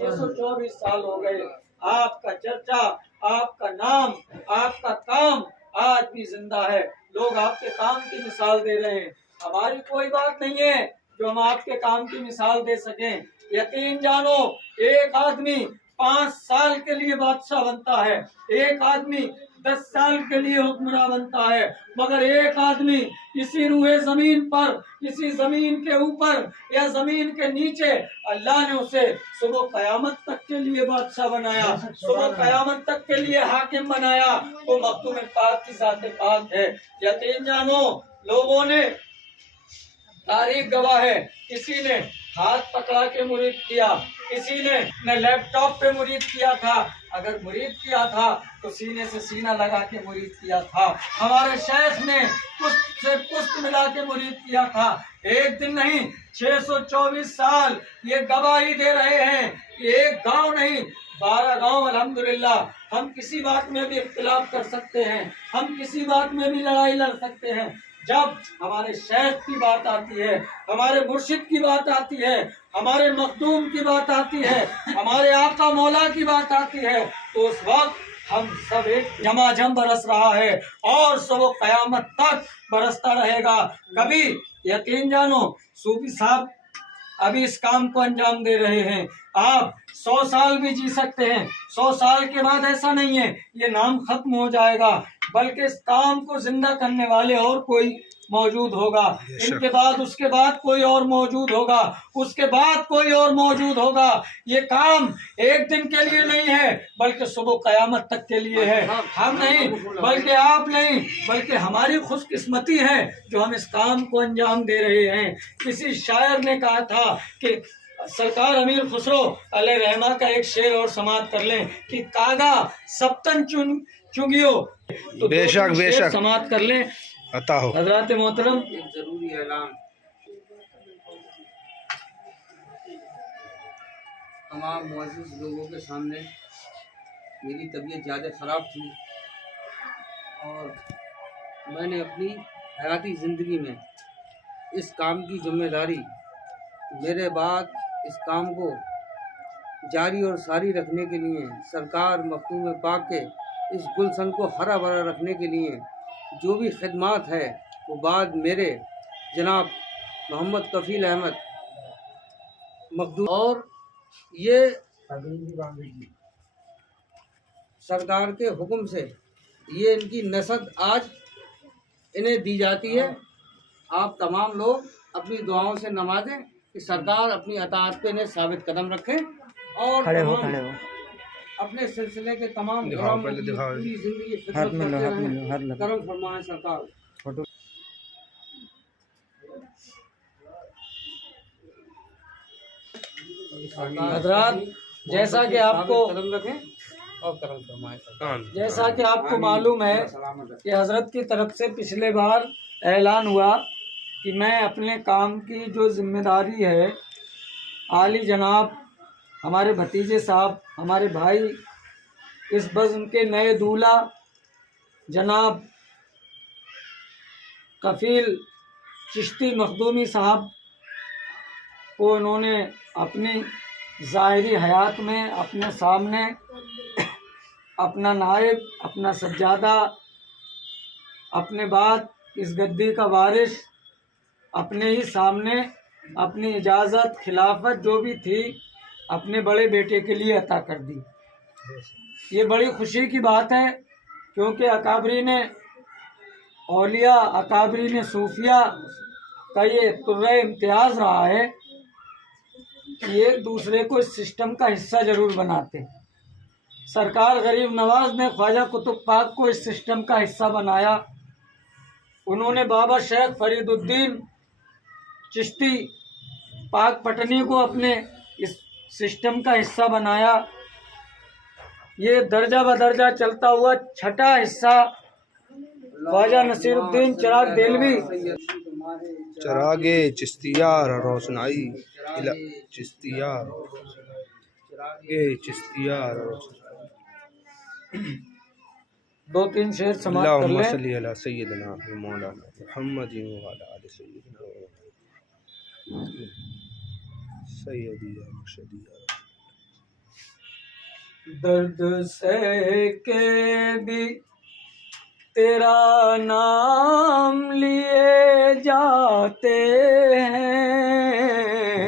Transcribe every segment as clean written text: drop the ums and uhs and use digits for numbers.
624 साल हो गए। आपका चर्चा, आपका नाम, आपका काम आज भी जिंदा है। लोग आपके काम की मिसाल दे रहे हैं। हमारी कोई बात नहीं है जो हम आपके काम की मिसाल दे सकें। यकीन जानो, एक आदमी 5 साल के लिए बादशाह बनता है, एक आदमी 10 साल के लिए हुक्मरान बनता है, मगर एक आदमी इसी रूहे जमीन पर, इसी जमीन के ऊपर या जमीन के नीचे अल्लाह ने उसे सुबह कयामत तक के लिए बादशाह बनाया, सुबह कयामत तक के लिए हाकिम बनाया। वो मखदूम पाक की ज़ात पाक है। यकीन जानो, लोगों ने, तारीख गवाह है, किसी ने हाथ पकड़ा के मुरीद किया, किसी ने लैपटॉप पे मुरीद किया था। अगर मुरीद किया था तो सीने से सीना लगा के मुरीद किया था। हमारे शेख ने पुष्ट से पुष्ट मिला के मुरीद किया था। एक दिन नहीं, 624 साल ये गवाही दे रहे हैं कि एक गांव नहीं, 12 गांव अल्हम्दुलिल्लाह। हम किसी बात में भी इख्तिलाफ कर सकते हैं, हम किसी बात में भी लड़ाई लड़ सकते हैं। जब हमारे शेख की बात आती है, हमारे मुर्शिद की बात आती है, हमारे मखदूम की बात आती है, हमारे आका मौला की बात आती है, तो उस वक्त हम सब एक झमाझम बरस रहा है और सब कयामत तक बरसता रहेगा। कभी यकीन जानो, सूफी साहब अभी इस काम को अंजाम दे रहे हैं। आप 100 साल भी जी सकते हैं। 100 साल के बाद ऐसा नहीं है ये नाम खत्म हो जाएगा, बल्कि इस काम को जिंदा करने वाले और कोई मौजूद होगा। इनके बाद, उसके बाद कोई और मौजूद होगा, उसके बाद कोई और मौजूद होगा। ये काम एक दिन के लिए नहीं है, बल्कि सुबह कयामत तक के लिए है। हम नहीं, बल्कि आप नहीं, बल्कि हमारी खुशकिस्मती है जो हम इस काम को अंजाम दे रहे हैं। किसी शायर ने कहा था कि सरकार अमीर खुसरो अलैहि रहमा का एक शेर और समाप्त कर लें कि कागा सप्तन चुंगियो, तो बेशक बेशक समाप्त कर लें। अता हो हजरत मोहतरम, एक जरूरी ऐलान। तमाम मुअज़्ज़िज़ लोगों के सामने, मेरी तबीयत ज़्यादा ख़राब थी और मैंने अपनी हयाती ज़िंदगी में इस काम की जिम्मेदारी, मेरे बाद इस काम को जारी और सारी रखने के लिए, सरकार मखदूम पाक के इस गुलशन को हरा भरा रखने के लिए जो भी खिदमात है वो बाद मेरे जनाब मोहम्मद कफ़ील अहमद मखदूम, और ये सरकार के हुक्म से ये इनकी नसद आज इन्हें दी जाती है। आप तमाम लोग अपनी दुआओं से नवाजें कि सरकार अपनी अताअत पे इन्हें साबित कदम रखे और खड़े हो अपने सिलसिले के तमाम पूरी जिंदगी खिदमत करते रहें। करम फरमाएं सरकार। हजरात, जैसा कि आपको कदम रखें और करम फरमाएं सरकार। जैसा कि आपको मालूम है कि हजरत की तरफ से पिछले बार ऐलान हुआ कि मैं अपने काम की जो जिम्मेदारी है, आली जनाब हमारे भतीजे साहब, हमारे भाई, इस बज़्म के नए दूल्हा जनाब कफ़ील चिश्ती मखदूमी साहब को उन्होंने अपनी ज़ाहिरी हयात में अपने सामने अपना नायब, अपना सज्जादा, अपने बाद इस गद्दी का वारिस, अपने ही सामने अपनी इजाज़त, खिलाफत जो भी थी अपने बड़े बेटे के लिए अता कर दी। ये बड़ी खुशी की बात है, क्योंकि अकाबरीन औलिया, अकाबरीन सूफिया का ये तुर्रे इम्तियाज़ रहा है कि एक दूसरे को इस सिस्टम का हिस्सा ज़रूर बनाते। सरकार गरीब नवाज ने ख्वाजा कुतुब पाक को इस सिस्टम का हिस्सा बनाया। उन्होंने बाबा शेख फरीदुद्दीन चिश्ती पाक पटनी को अपने इस सिस्टम का हिस्सा बनाया। ये दर्जा बदर्जा चलता हुआ छठा हिस्सा ख्वाजा नसीरुद्दीन चिराग देलवी, चिरागे चिश्तिया रोशनाई, चिश्तिया चिश्तिया। 2-3 शेर समाप्त कर लें। सैयदना मौलाना मुहम्मद सैयदिया मुर्शदिया। दर्द सह के भी तेरा नाम लिए जाते हैं।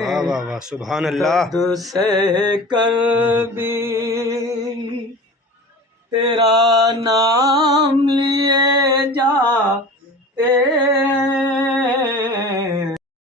वाह वाह वाह, सुभान अल्लाह। दर्द सह कर भी तेरा नाम